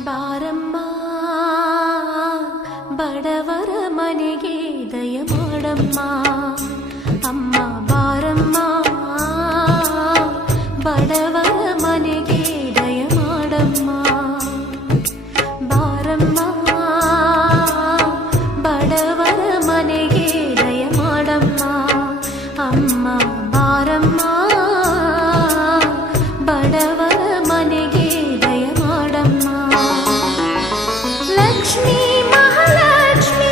ಬಾರಮ್ಮ ಬಡವರ ಮನೆಗೆ ದಯ ಮಾಡಮ್ಮ ಅಮ್ಮ ಬಾರಮ್ಮ ಬಡವರ ಮನೆಗೆ ದಯ ಮಾಡಮ್ಮ ಬಾರಮ್ಮ ಬಡವರ ಮನೆಗೆ ದಯ ಮಾಡಮ್ಮ ಅಮ್ಮ ಬಾರಮ್ಮ ಬಡವರ ಮನೆಗೆ ದಯ ಮಾಡಮ್ಮ ಲಕ್ಷ್ಮೀ ಮಹಾಲಕ್ಷ್ಮೀ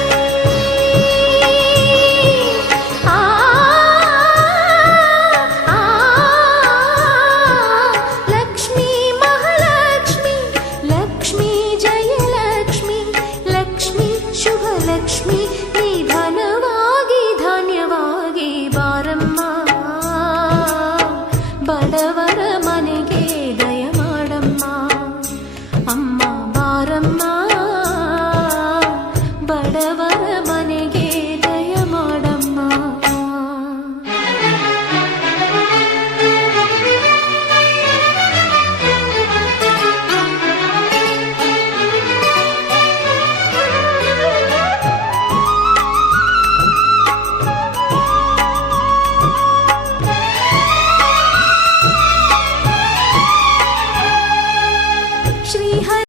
ಲಕ್ಷ್ಮೀ ಮಹಾಲಕ್ಷ್ಮಿ ಲಕ್ಷ್ಮೀ ಜಯಲಕ್ಷ್ಮಿ ಲಕ್ಷ್ಮೀ ಶುಭಲಕ್ಷ್ಮಿ ನಿಧನವಾಗಿ ಧಾನ್ಯವಾಗಿ ಬಾರಮ್ಮ ಬಡವರ ಮನೆಗೆ ದಯ ಮಾಡಮ್ಮ ಅಮ್ಮ ಬಾರಮ್ಮ ಬಡವರ